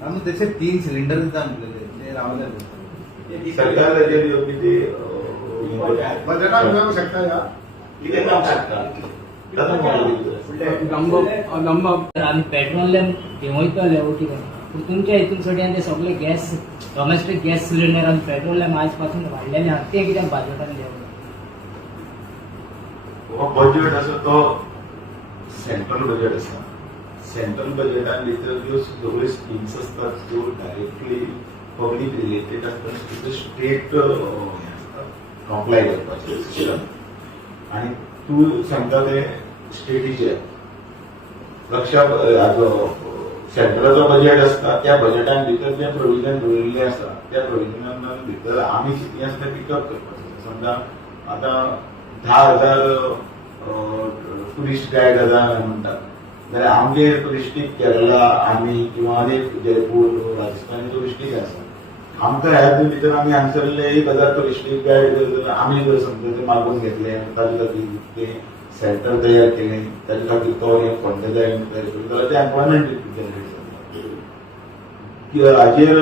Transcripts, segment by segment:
मग त्याचे 3 सिलेंडर दिता ते रावले सरकार योग्य ते बजेटात मिळू शकता या किती काम शकता आम्ही पेट्रोल घेवयतले ओके पूण तुमच्या हितून ते सगळे गॅस डोमेस्टीक गॅस सिलिंडर आनी पेट्रोल आयज पासून वाडलेले आहात ते कित्याक बाजेटान देंवना बजेट आसा तो सेंट्रल बजेट आसा सेंट्रल बजेटान भितर ज्यो सगळ्यो स्किम्स आसतात त्यो डायरेक्टली पब्लीक रिलेटेड आसतात स्टेट कॉम्प्लाय करपाचें सिस्टम आनी तूं सांगता ते स्टेटीचे लक्षात सेंट्रलाचो बजेट आसता त्या बजेटान भितर जे प्रोविजन दवरिल्ले आसा त्या प्रोविजनान भितर आमी कितें आसता पिकअप करपाचें समजा आतां 10,000 टुरिस्ट गायड म्हणटात जाल्यार आमगे टुरिस्टीक केरला आमी किंवा अनेक जयपूर राजस्थान टुरिस्टीक आसा आमकां ह्या भितर आमी हांगसरले 1,000 टुरिस्टीक गायड जर जाल्यार आमी जर समजा ते मागून घेतले ताजे खातीर ते सेंटर तयार केलें ताजे खातीर तो एक फंड तयार केलो जाल्यार ते एम्प्लॉयमेंट जनरेट जाता हाजेर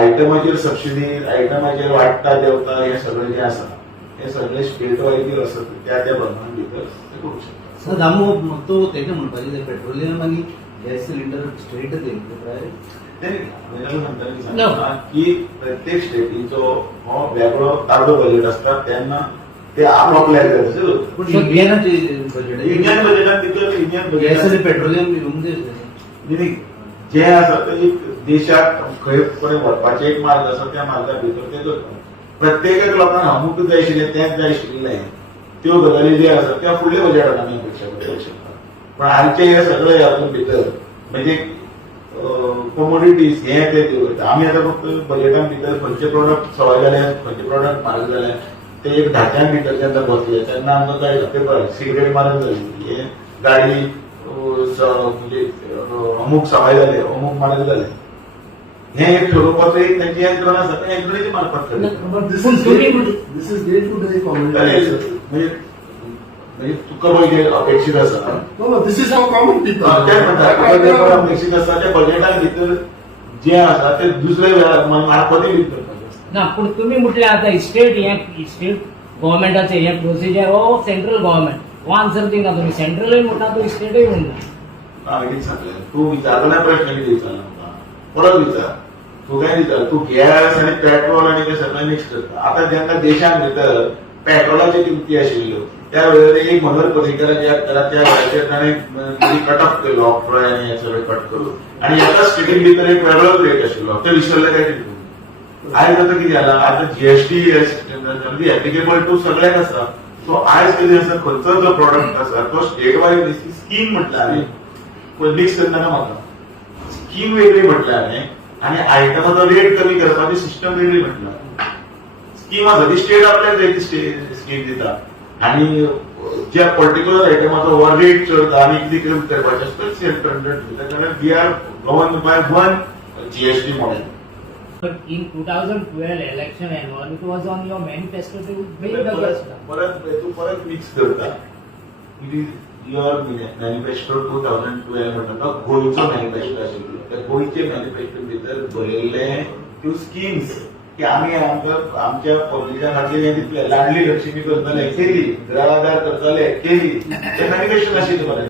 आयटमाचेर सबसिडी आयटमाचेर वाडटा देंवता हें सगळें जें आसा हे सगळे स्टेट वायज आसत त्या बंधनान भितर ते करूं शकता सर दामो तो तेजे म्हणपाचें पेट्रोलियम आनी गॅस सिलिंडर स्ट्रेट सांगता की प्रत्येक स्टेटीचो हो वेगळो ताजो बजेट आसता तेन्ना ते आपापल्या इंडियनाचे बजेट इंडियन बजेटान भितर इंडियन गॅस आनी बजेट पेट्रोलियम जे आसा ते एक देशाक खंय खंय व्हरपाचें एक मार्ग आसा त्या मार्गा भितर ते करता प्रत्येक लोकांक अमूक जाय आशिल्लें तेंच जाय आशिल्लें त्यो गजाली जे आसा त्या फुडल्या बजेटान आमी अपेक्षा करूंक शकता पण आमचे हे सगळे हातूंत भितर म्हणजे कमोडिटीज हे ते देवयता आमी आतां फक्त बजेटान भितर खंयचे प्रोडक्ट सवाय जाले खंयचे प्रोडक्ट म्हारग जाले ते एक धाक्यान भितर जेन्ना बसले तेन्ना आमकां कळटा पेपर सिगरेट म्हारग जाली हे गाडी म्हणजे अमूक सवाय जाले अमूक म्हारग जाले हे एक ठरवपाचो एक त्यांची यंत्रणा आसा त्या यंत्रणेचे मार्फत दिस इज ग्रेट टू म्हणजे तुका पळय अपेक्षीत आसा दिस इज हाऊ कॉमन पीपल ते म्हणटा अपेक्षीत आसा त्या बजेटा भितर जे आसा ते दुसरे मार्फतूय रीत करपाचें ना पूण तुमी म्हटलें आतां स्टेट गव्हर्मेंटाचें हें प्रोसिजर हो सेंट्रल गव्हर्मेंट हो आन्सर दिना तुमी सेंट्रलूय म्हणटा तो स्टेटूय म्हणटा कितें सांगलें तूं विचारलें प्रश्न कितें विचारला म्हाका परत विचार तूं काय विचार तूं गॅस आनी पेट्रोल आनी ते सगळें मिक्स करता आतां जेन्ना देशान भितर पेट्रोलाच्यो किमती आशिल्ल्यो त्या वेळार एक मनोहर पर्रीकर त्या वेळाचेर ताणें कट ऑफ केलो ऑक्ट्रॉय आनी हे सगळें कट करून आनी एका स्टेटीन भितर एक वेगळोच रेट आशिल्लो ते विसरले काय कितें आयज आतां कितें जाला आतां जीएसटी एप्लिकेबल टू सगळ्यांक आसा सो आयज कितें आसा खंयचो जो प्रोडक्ट आसा तो स्टेट वायज स्कीम म्हटल्यार मिक्स करतना म्हाका स्कीम वेगळी म्हटल्यार आनी आयटमाचो रेट कमी करपाची सिस्टम वेगळी म्हटल्यार स्कीम आसा ती स्टेट आपल्याक जाय ती स्कीम दिता आनी ज्या पर्टिक्युलर आयटमाचो हो रेट चड आनी कितें करपाचें आसता सेंटर दिता कारण we are govern by one GST model. But in 2012 election and it was on your manifesto to bring the परत मिक्स करता इट इज युअर मॅनिफेस्टो 2012 म्हणटा तो गोंयचो मॅनिफेस्टो आशिल्लो त्या गोंयचे मॅनिफेस्टो भितर बरयल्ले त्यो स्किम्स की आमी आमच्या पब्लिका खातीर हें दितले लाडली लक्ष्मी करतले केली घरा आदार करतले केली ते मॅनिफेस्टो आशिल्लें